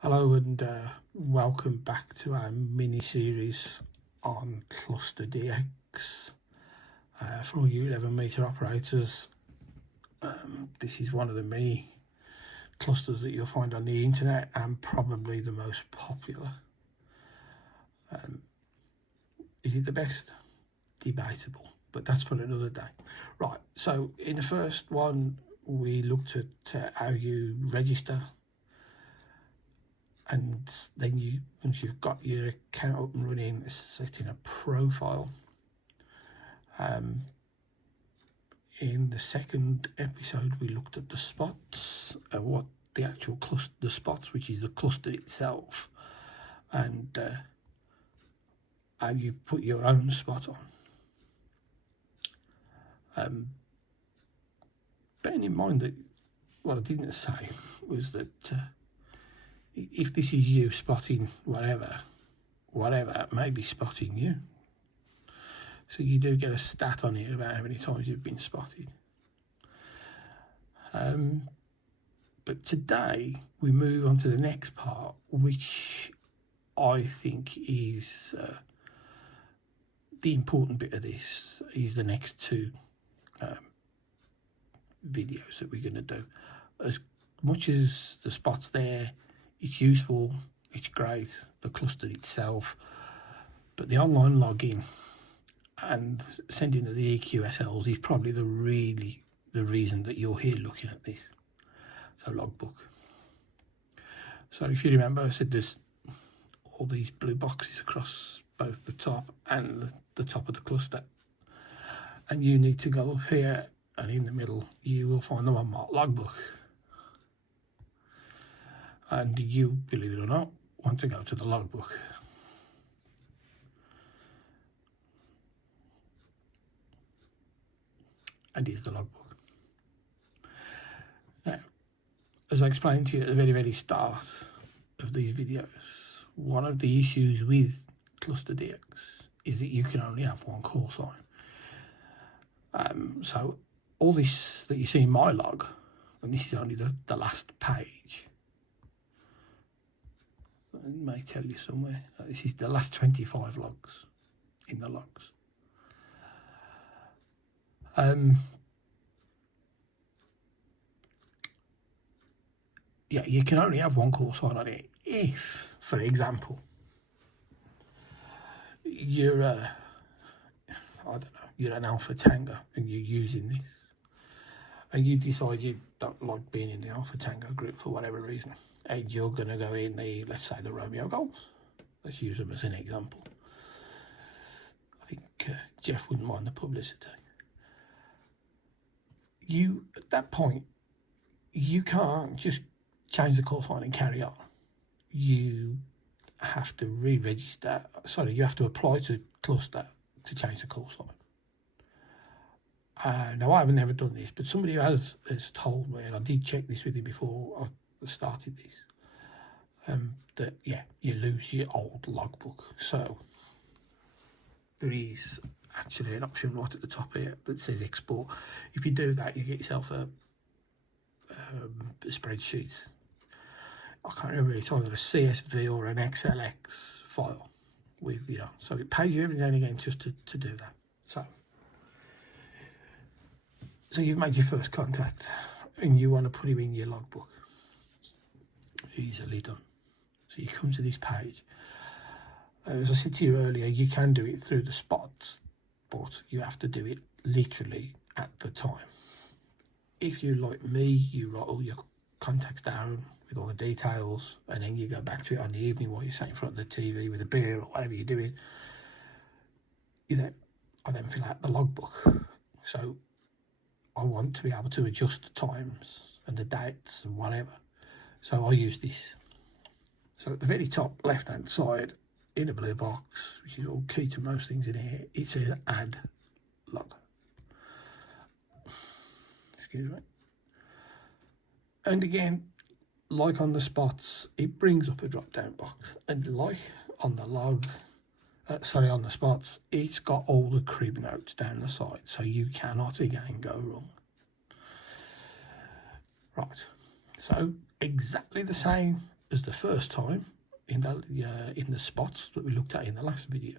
Hello and welcome back to our mini-series on ClusterDX. For all you 11-metre operators, this is one of the many clusters that you'll find on the internet and probably the most popular. Is it the best? Debatable, but that's for another day. Right, so in the first one we looked at how you register, and then once you've got your account up and running, setting a profile. In the second episode we looked at the spots and what the actual the spots, which is the cluster itself, and how you put your own spot on. Bearing in mind that what I didn't say was that if this is you spotting whatever may be spotting you. So you do get a stat on here about how many times you've been spotted. But today we move on to the next part, which I think is the important bit of this, is the next two videos that we're going to do. As much as the spots there, it's useful, it's great, the cluster itself, but the online login and sending the EQSLs is probably the reason that you're here looking at this. So Logbook. So if you remember, I said there's all these blue boxes across both the top and the top of the cluster, and you need to go up here, and in the middle you will find the one marked Logbook. And you, believe it or not, want to go to the Logbook. And here's the Logbook. Now, as I explained to you at the very start of these videos, one of the issues with ClusterDX is that you can only have one call sign. So all this that you see in my log, and this is only the last page, it may tell you somewhere, this is the last 25 logs in the logs. Yeah, you can only have one call sign on it if, for example, you're I don't know, you're an Alpha Tango and you're using this, and you decide you don't like being in the Alpha Tango group for whatever reason, and you're going to go in the, let's say, the Romeo Golf. Let's use them as an example. I think Jeff wouldn't mind the publicity. At that point, you can't just change the call sign and carry on. You have to re-register. Sorry, you have to apply to Cluster to change the call sign. Now, I haven't ever done this, but somebody has told me, and I did check this with you before I started this, that, yeah, you lose your old logbook. So there is actually an option right at the top here that says export. If you do that, you get yourself a spreadsheet. I can't remember, it's either a CSV or an XLX file with, you know, so it pays you every now and again just to do that. So you've made your first contact and you want to put him in your logbook. Easily done. So you come to this page. As I said to you earlier, you can do it through the spots, but you have to do it literally at the time. If you, like me, you write all your contacts down with all the details, and then you go back to it on the evening while you're sat in front of the TV with a beer or whatever you're doing, I then fill out the logbook. So I want to be able to adjust the times and the dates and whatever. So I use this. So at the very top left-hand side, in a blue box, which is all key to most things in here, it says add log. Excuse me. And again, like on the spots, it brings up a drop-down box, and like on the log, on the spots, it's got all the crib notes down the side, so you cannot again go wrong. Right, so exactly the same as the first time in the spots that we looked at in the last video,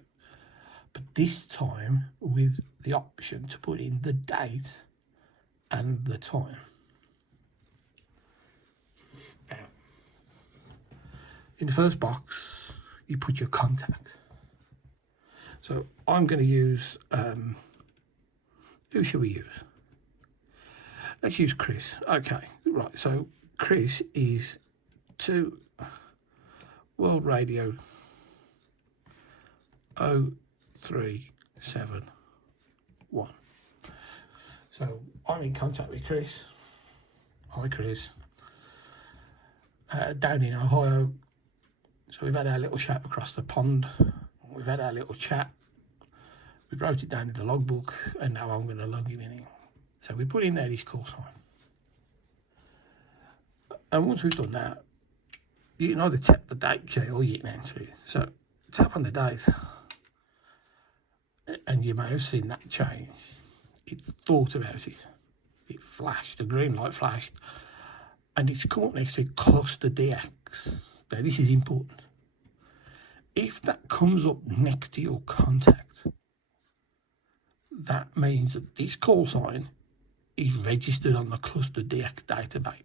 but this time with the option to put in the date and the time. Now, in the first box, you put your contact. So I'm going to use, who should we use? Let's use Chris. Okay, right, so Chris is 2 World Radio 0371. So I'm in contact with Chris. Hi Chris. Down in Ohio. So we've had our little chat across the pond. We've had our little chat. We wrote it down in the logbook, and now I'm going to log him in. So we put in there his call sign. And once we've done that, you can either tap the date key or you can enter it. So tap on the date, and you may have seen that change. It thought about it. It flashed, the green light flashed, and it's come up next to it, ClusterDX. Now this is important. If that comes up next to your contact, that means that this call sign is registered on the ClusterDX database,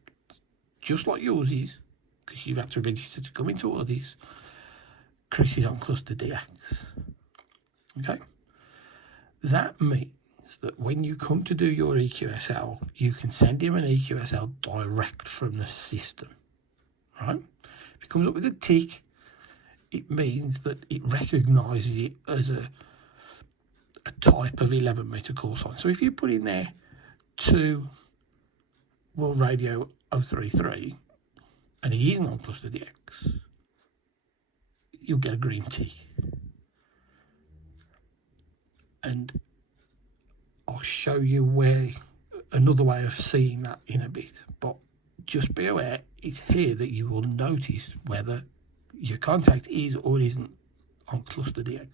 just like yours is, because you've had to register to come into all of this. Chris is on ClusterDX. Okay? That means that when you come to do your EQSL, you can send him an EQSL direct from the system. Right? If it comes up with a tick, it means that it recognises it as a type of 11-metre call sign. So if you put in there to World Radio 033 and he isn't on ClusterDX, you'll get a green tick. And I'll show you another way of seeing that in a bit. But just be aware, it's here that you will notice whether your contact is or isn't on ClusterDX.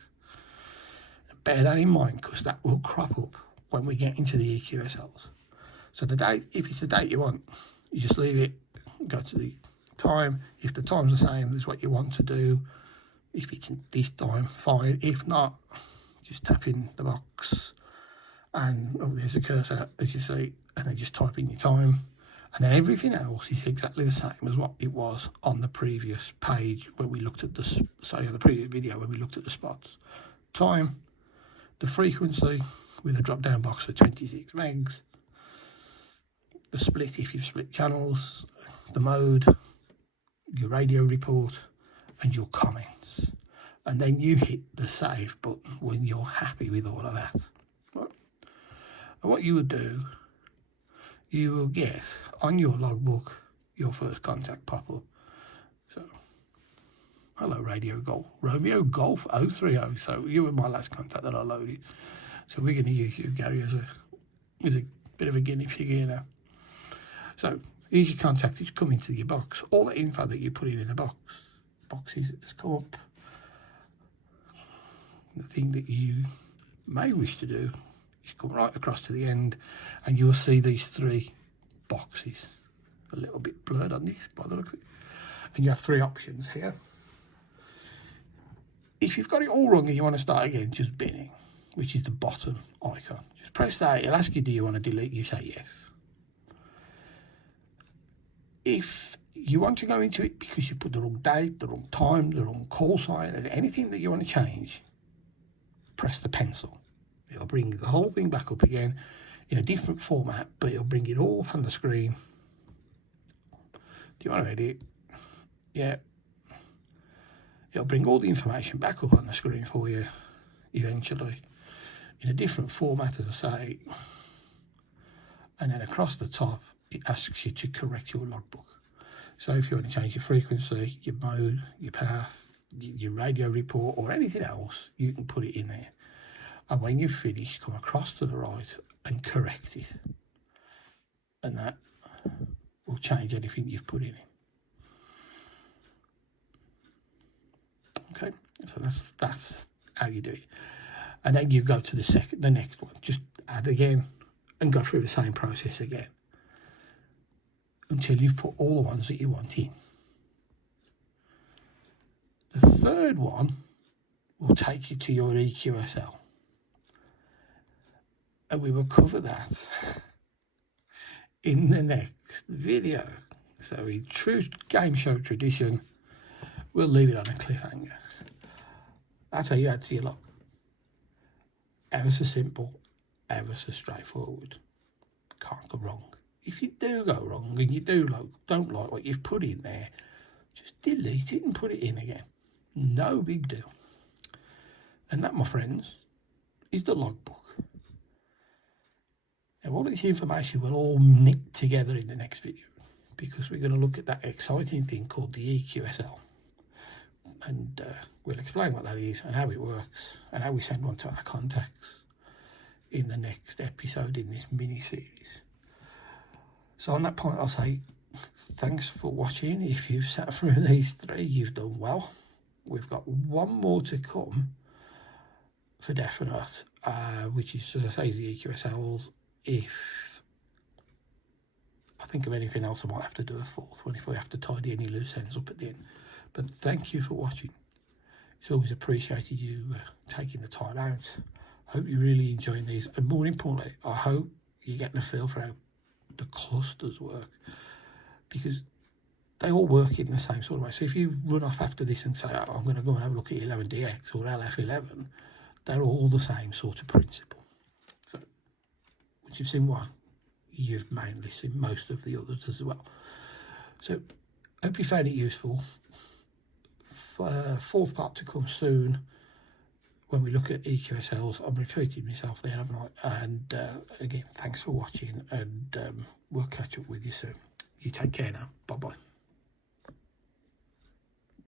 Bear that in mind, because that will crop up when we get into the EQSLs. So the date, if it's the date you want, you just leave it, go to the time. If the time's the same as what you want to do, if it's this time, fine. If not, just tap in the box, and there's a cursor, as you see, and then just type in your time. And then everything else is exactly the same as what it was on the previous page when we looked at on the previous video when we looked at the spots. Time, the frequency with a drop down box for 26 megs, the split if you've split channels, the mode, your radio report, and your comments. And then you hit the save button when you're happy with all of that. Right. And what you would do, you will get on your logbook your first contact pop up. So, hello Radio Golf, Romeo Golf 030. So you were my last contact that I loaded. So we're going to use you, Gary, as a bit of a guinea pig here now. So here's your contact. It's come into your box. All the info that you put in the boxes has come up. The thing that you may wish to do is come right across to the end, and you'll see these 3 boxes. A little bit blurred on this by the look of it. And you have 3 options here. If you've got it all wrong and you want to start again, just bin it, which is the bottom icon. Just press that. It'll ask you, do you want to delete? You say yes. If you want to go into it because you put the wrong date, the wrong time, the wrong call sign, and anything that you want to change, press the pencil. It'll bring the whole thing back up again in a different format, but it'll bring it all on the screen. Do you want to edit? Yeah. It'll bring all the information back up on the screen for you eventually in a different format, as I say. And then across the top, it asks you to correct your logbook. So if you want to change your frequency, your mode, your path, your radio report, or anything else, you can put it in there. And when you've finished, come across to the right and correct it. And that will change anything you've put in it. Okay, so that's how you do it. And then you go to the next one. Just add again and go through the same process again until you've put all the ones that you want in. The third one will take you to your EQSL, and we will cover that in the next video. So in true game show tradition, we'll leave it on a cliffhanger. That's how you add to your log. Ever so simple, ever so straightforward. Can't go wrong. If you do go wrong and you don't like what you've put in there, just delete it and put it in again. No big deal. And that, my friends, is the logbook. Now, all of this information will all knit together in the next video, because we're going to look at that exciting thing called the EQSL. And we'll explain what that is and how it works and how we send one to our contacts in the next episode in this mini-series. So on that point, I'll say thanks for watching. If you've sat through these three, you've done well. We've got one more to come for definite, which is, as I say, the EQSLs. If I think of anything else, I might have to do a fourth one if we have to tidy any loose ends up at the end. But thank you for watching. It's always appreciated you taking the time out. I hope you're really enjoying these, and more importantly, I hope you're getting a feel for how the clusters work, because they all work in the same sort of way. So if you run off after this and say, oh, I'm going to go and have a look at 11DX or LF11, they're all the same sort of principle. So once you've seen one, you've mainly seen most of the others as well. So hope you found it useful. Fourth part to come soon when we look at EQSLs. I'm repeating myself there, haven't I? And again, thanks for watching, and we'll catch up with you soon. You take care now. Bye-bye.